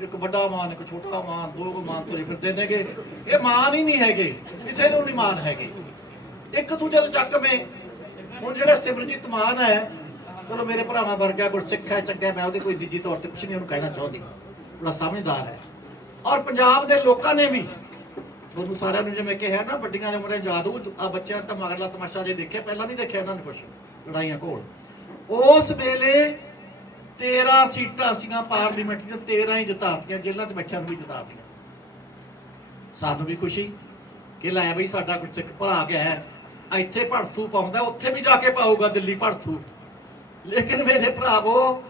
ਇੱਕ ਵੱਡਾ ਮਾਨ, ਇੱਕ ਛੋਟਾ ਮਾਨ, ਦੋ ਕੁ ਮਾਨ ਤੁਰੇ ਫਿਰਦੇ ਨੇਗੇ। ਇਹ ਮਾਨ ਹੀ ਨਹੀਂ ਹੈਗੇ, ਕਿਸੇ ਨੂੰ ਨਹੀਂ ਮਾਨ ਹੈਗੇ। ਇੱਕ ਦੂਜੇ ਤੋਂ ਚੱਕਵੇਂ ਹੁਣ ਜਿਹੜਾ ਸਿਮਰਜੀਤ ਮਾਨ ਹੈ, ਚਲੋ ਮੇਰੇ ਭਰਾਵਾਂ ਵਰਗਾ ਗੁਰਸਿੱਖ ਹੈ, ਚੰਗਾ ਮੈਂ ਉਹਦੀ ਕੋਈ ਨਿੱਜੀ ਤੌਰ ਤੇ ਕੁਝ ਨਹੀਂ ਉਹਨੂੰ ਕਹਿਣਾ ਚਾਹੁੰਦੀ। ਬੜਾ ਸਮਝਦਾਰ ਹੈ। ਔਰ ਪੰਜਾਬ ਦੇ ਲੋਕਾਂ ਨੇ ਵੀ, ਤੁਹਾਨੂੰ ਸਾਰਿਆਂ ਨੂੰ ਜਿਵੇਂ ਕਿਹਾ ਨਾ, ਵੱਡੀਆਂ ਦੇ ਮੁੰਡੇ ਜਾਦੂ, ਆ ਬੱਚਿਆਂ ਤਾਂ ਮਗਰਲਾ ਤਮਾਸ਼ਾ ਜੇ ਦੇਖਿਆ, ਪਹਿਲਾਂ ਨਹੀਂ ਦੇਖਿਆ ਇਹਨਾਂ ਨੇ ਕੁਛ, ਲੜਾਈਆਂ ਕੋਲ। ਉਸ ਵੇਲੇ 13 ਸੀਟਾਂ ਸੀਗੀਆਂ ਪਾਰਲੀਮੈਂਟ ਦੀਆਂ 13 ਹੀ ਜਿਤਾਤੀਆਂ, ਜੇਲ੍ਹਾਂ 'ਚ ਬੈਠਿਆਂ ਨੂੰ ਵੀ ਜਿਤਾਤੀਆਂ। ਸਾਨੂੰ ਵੀ ਖੁਸ਼ੀ ਕਿ ਲੈ ਬਈ ਸਾਡਾ ਗੁਰਸਿੱਖ ਭਰਾ ਗਿਆ ਹੈ, ਇੱਥੇ ਭੜਥੂ ਪਾਉਂਦਾ, ਉੱਥੇ ਵੀ ਜਾ ਕੇ ਪਾਊਗਾ ਦਿੱਲੀ ਭੜਥੂ। ਲੇਕਿਨ ਮੇਰੇ ਭਰਾਵੋ,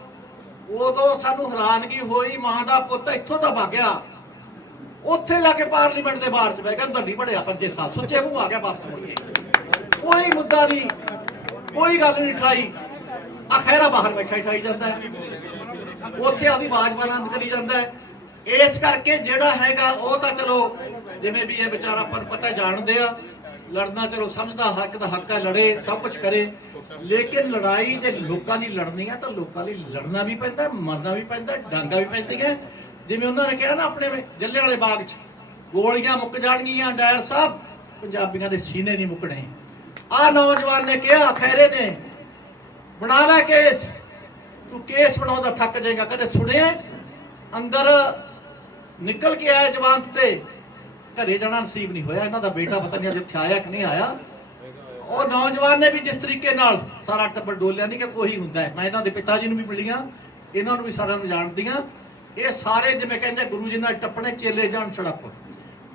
ਉਦੋਂ ਸਾਨੂੰ ਹੈਰਾਨਗੀ ਹੋਈ, ਮਾਂ ਦਾ ਪੁੱਤ ਇੱਥੋਂ ਦਾ ਭਾਗਿਆ ਉੱਥੇ ਜਾ ਕੇ ਪਾਰਲੀਮੈਂਟ ਦੇ ਬਾਹਰ ਚ ਬਹਿ ਗਿਆ ਅੰਦਰ ਨਹੀਂ ਬੜਿਆ ਪੰਜੇ ਸਾਲ, ਸੁੱਚੇ ਮੂੰਹ ਆ ਗਿਆ ਵਾਪਸ ਮੁੜ ਕੇ। ਕੋਈ ਮੁੱਦਾ ਨਹੀਂ, ਕੋਈ ਗੱਲ ਨਹੀਂ ਠਾਈ ਅਖੈਰਾ ਬਾਹਰ ਬੈਠਾ ਹੀ ਠਾਈ ਜਾਂਦਾ ਹੈ। ਉੱਥੇ ਆਦੀ ਆਵਾਜ਼ ਬੁਲੰਦ ਕਰੀ ਜਾਂਦਾ ਹੈ। ਇਸ ਕਰਕੇ ਜਿਹੜਾ ਹੈਗਾ ਉਹ ਤਾਂ ਚਲੋ ਜਿਵੇਂ ਵੀ ਇਹ ਵਿਚਾਰਾ ਆਪਾਂ ਪਤਾ ਜਾਣਦੇ ਆ, ਲੜਨਾ ਚਲੋ ਸਮਝਦਾ, ਹੱਕ ਦਾ ਹੱਕ ਹੈ ਲੜੇ, ਸਭ ਕੁਝ ਕਰੇ। ਲੇਕਿਨ ਲੜਾਈ ਜੇ ਲੋਕਾਂ ਦੀ ਲੜਨੀ ਆ ਤਾਂ ਲੋਕਾਂ ਲਈ ਲੜਨਾ ਵੀ ਪੈਂਦਾ, ਮਰਨਾ ਵੀ ਪੈਂਦਾ, ਡਾਂਗਾ ਵੀ ਪੈਂਦੀਆਂ। ਜਿਵੇਂ ਉਹਨਾਂ ਨੇ ਕਿਹਾ ਨਾ ਆਪਣੇ ਵਿੱਚ ਜੱਲੇ ਵਾਲੇ ਬਾਗ 'ਚ, ਗੋਲੀਆਂ ਮੁੱਕ ਜਾਣਗੀਆਂ, ਡਾਇਰ ਸਾਹਿਬ। ਪੰਜਾਬੀਆਂ ਦੇ ਸੀਨੇ ਨਹੀਂ ਮੁੱਕਣੇ। ਆ ਨੌਜਵਾਨ ਨੇ ਕਿਹਾ ਖੈਰੇ ਨੇ ਬਣਾ ਲੈ ਕੇਸ। ਤੂੰ ਕੇਸ ਬਣਾਉਂਦਾ ਥੱਕ ਜਾਏਗਾ। ਕਦੇ ਸੁਣਿਆ ਅੰਦਰ ਨਿਕਲ ਕੇ ਆਇਆ ਜਵਾਨ ਤੇ। ਘਰੇ ਜਾਣਾ ਨਸੀਬ ਨਹੀਂ ਹੋਇਆ। ਇਹਨਾਂ ਦਾ ਬੇਟਾ ਪਤਾ ਨਹੀਂ ਅੱਜ ਇੱਥੇ ਆਇਆ ਕਿ ਨਹੀਂ ਆਇਆ। ਉਹ ਨੌਜਵਾਨ ਨੇ ਵੀ ਜਿਸ ਤਰੀਕੇ ਨਾਲ ਸਾਰਾ ਟੱਬਰ ਡੋਲਿਆ, ਨਹੀਂ ਕਿ ਕੋਈ ਹੁੰਦਾ ਹੈ। ਮੈਂ ਇਹਨਾਂ ਦੇ ਪਿਤਾ ਜੀ ਨੂੰ ਵੀ ਮਿਲੀਆਂ। ਇਹਨਾਂ ਨੂੰ ਵੀ ਸਾਰਿਆਂ ਨੂੰ ਜਾਣਦੀਆਂ। ਇਹ ਸਾਰੇ ਜਿਵੇਂ ਕਹਿੰਦੇ ਗੁਰੂ ਜੀ ਨਾਲ ਟੱਪਣੇ, ਚੇਲੇ ਜਾਣ ਛੜਪ।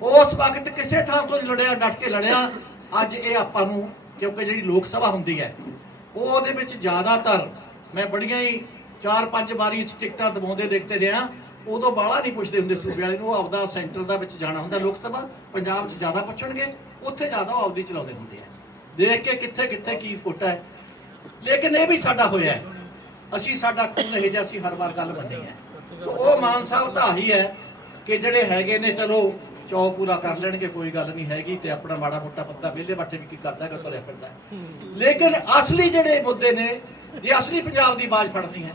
ਉਸ ਵਕਤ ਕਿਸੇ ਥਾਂ ਤੋਂ ਲੜਿਆ, ਡਟ ਕੇ ਲੜਿਆ। ਅੱਜ ਇਹ ਆਪਾਂ ਨੂੰ, ਕਿਉਂਕਿ ਜਿਹੜੀ ਲੋਕ ਸਭਾ ਹੁੰਦੀ ਹੈ ਉਹ ਉਹਦੇ ਵਿੱਚ ਜ਼ਿਆਦਾਤਰ ਮੈਂ ਬੜੀਆਂ ਹੀ ਚਾਰ ਪੰਜ ਵਾਰੀ ਟਿਕਟਾਂ ਦਬਾਉਂਦੇ ਦੇਖਦੇ ਰਿਹਾ। ਉਦੋਂ ਬਾਹਲਾ ਨਹੀਂ ਪੁੱਛਦੇ ਹੁੰਦੇ ਸੂਬੇ ਵਾਲੇ ਨੂੰ ਆਪਦਾ ਸੈਂਟਰ ਦਾ ਵਿੱਚ ਜਾਣਾ ਹੁੰਦਾ ਲੋਕ ਸਭਾ, ਪੰਜਾਬ 'ਚ ਜ਼ਿਆਦਾ ਪੁੱਛਣਗੇ, ਉੱਥੇ ਜ਼ਿਆਦਾ ਉਹ ਆਪਦੀ ਚਲਾਉਂਦੇ ਹੁੰਦੇ ਆ। ਦੇਖ ਕੇ ਕਿੱਥੇ ਕਿੱਥੇ ਕੀ ਕੋਟਾ ਹੈ। ਲੇਕਿਨ ਇਹ ਵੀ ਸਾਡਾ ਹੋਇਆ ਹੈ। ਅਸੀਂ ਸਾਡਾ ਖੂਨ ਇਹ ਜਿਹਾ ਅਸੀਂ ਹਰ ਵਾਰ ਗੱਲ ਮੰਨੀ ਹੈ। ਸੋ ਉਹ ਮਾਨ ਸਾਹਿਬ ਤਾਂ ਹੀ ਹੈ ਕਿ ਜਿਹੜੇ ਹੈਗੇ ਨੇ, ਚਲੋ ਚੌ ਪੂਰਾ ਕਰ ਲੈਣਗੇ ਕੋਈ ਗੱਲ ਨਹੀਂ ਹੈਗੀ ਤੇ ਆਪਣਾ ਮਾੜਾ ਮੋਟਾ ਪੱਤਾ ਵਿਹਲੇ ਬੱਠੇ ਵੀ ਕੀ ਕਰਦਾ ਹੈਗਾ ਤੁਰਿਆ ਫਿਰਦਾ। ਲੇਕਿਨ ਅਸਲੀ ਜਿਹੜੇ ਮੁੱਦੇ ਨੇ ਜੇ ਅਸਲੀ ਪੰਜਾਬ ਦੀ ਆਵਾਜ਼ ਫੜਨੀ ਹੈ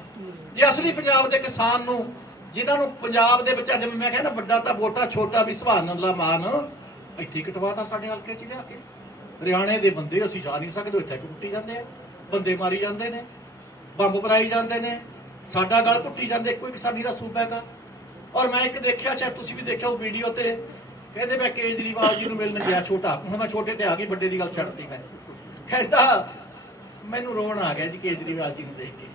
ਜੇ ਅਸਲੀ ਪੰਜਾਬ ਦੇ ਕਿਸਾਨ ਨੂੰ ਜਿਨ੍ਹਾਂ ਨੂੰ ਪੰਜਾਬ ਦੇ ਵਿੱਚ ਅੱਜ ਮੈਂ ਕਹਿੰਦਾ ਵੱਡਾ ਤਾਂ ਵੋਟਾ ਛੋਟਾ ਵੀ ਸੁਭਾਨ ਅੱਲਾ ਮਾਨ ਇੱਥੇ ਕਟਵਾਤਾ ਸਾਡੇ ਹਲਕੇ 'ਚ ਜਾ ਕੇ। ਹਰਿਆਣੇ ਦੇ ਬੰਦੇ ਅਸੀਂ ਜਾ ਨਹੀਂ ਸਕਦੇ ਇੱਥੇ ਟੁੱਟੀ ਜਾਂਦੇ ਆ। ਬੰਦੇ ਮਾਰੀ ਜਾਂਦੇ ਨੇ ਬੰਬ ਭਰਾਈ ਜਾਂਦੇ ਨੇ ਸਾਡਾ ਗਲ ਘੁੱਟੀ ਜਾਂਦੇ ਕੋਈ ਕਿਸਾਨੀ ਦਾ ਸੂਬਾ ਹੈਗਾ। ਔਰ ਮੈਂ ਇੱਕ ਦੇਖਿਆ ਸ਼ਾਇਦ ਤੁਸੀਂ ਵੀ ਦੇਖਿਆ ਉਹ ਵੀਡੀਓ ਤੇ ਕਹਿੰਦੇ ਮੈਂ ਕੇਜਰੀਵਾਲ ਜੀ ਨੂੰ ਮਿਲਣ ਗਿਆ ਛੋਟਾ। ਹੁਣ ਮੈਂ ਛੋਟੇ ਤੇ ਆ ਗਈ ਵੱਡੇ ਦੀ ਗੱਲ ਛੱਡਤੀ ਮੈਂ। ਕਹਿੰਦਾ, ਮੈਨੂੰ ਰੋਣ ਆ ਗਿਆ ਜੀ ਕੇਜਰੀਵਾਲ ਜੀ ਨੂੰ ਦੇਖ ਕੇ।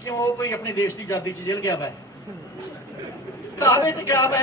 ਕਿਉਂ? ਉਹ ਕੋਈ ਆਪਣੇ ਦੇਸ਼ ਦੀ ਆਜ਼ਾਦੀ 'ਚ ਜੇਲ੍ਹ ਗਿਆ ਵੈ। ਕਾਹਦੇ 'ਚ ਗਿਆ ਵਾ